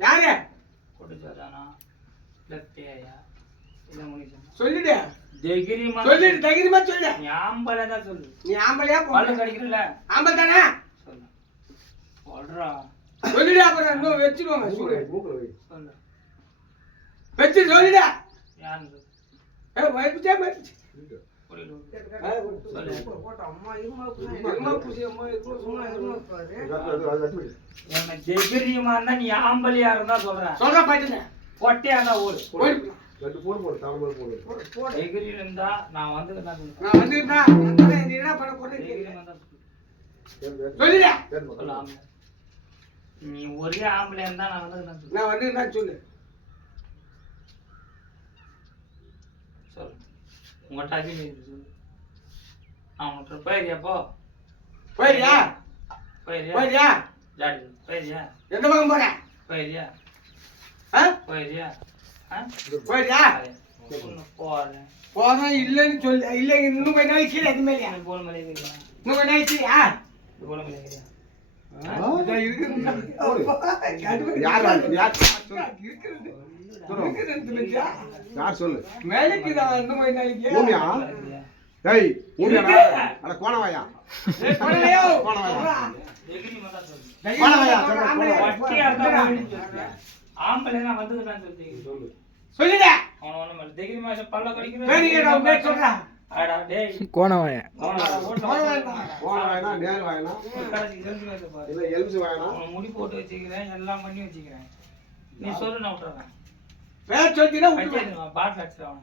யாரு சொல்லிடு சொல்லிடு தைரியமா சொல்லு நீ ஆம்பளை தான் சொல்லு நீ ஆம்பளையா பல்லு கடிக்கிறல ஆம்பளை தானே சொல்லு சொல்றா சொல்லிடு அப்புறம் இன்னும் வச்சிருவாங்க சொல்லு சொல்லு வச்சு சொல்லிடு யாருன்னு சொல்லு வைப்புச்சே வைப்புச்சு நீ ஆம்பளியா இருந்தா சொல்றேன் சொல்ற பாட்டுங்க பொட்டையா இருந்தா ஓடு இருந்தா நான் வந்து என்ன பண்ண போறேன் நீ ஒரே ஆம்பளையா இருந்தா நான் வந்து சொல்லு சொல்லு உங்க டாக்கி சொல்லு அவன் போயிரியா போ போயிரியா போயிரியா போயிரியா ஜாடி போயிரியா எந்த பக்கம் போற போயிரியா போயிரியா போயிரியா போறேன் போறேன் இல்லைன்னு சொல்லு இல்லை இன்னும் கொஞ்ச நாளைக்கு கீழே எதுவுமே இல்லையா போன மாதிரி இன்னும் கொஞ்ச நாளைக்கு கீழே போன மாதிரி யார் சொல்லு வேலைக்கு இன்னும் கொஞ்ச நாளைக்கு பூமியா டேய் பூமியாடா அட கோணவாயா போனலையோ கோணவாயா ஆம்பளை வந்துதான் சொல்லு சொல்லிட அவன டிகிரி மாசம் பல்ல கடிக்கிறேன் வேற சொல்றா அடா டேய் கோணவாயா கோணவாயனா நேர் வாயனா இல்ல எலுமிச்சு வாயனா முடி போட்டு வச்சிக்கிறேன் எல்லாம் பண்ணி வச்சிக்கிறேன் நீ சொல்லு நான் விட்டுறேன் வேற சொல்லிட்டீனா பாட்டு அடிச்சிடுவான்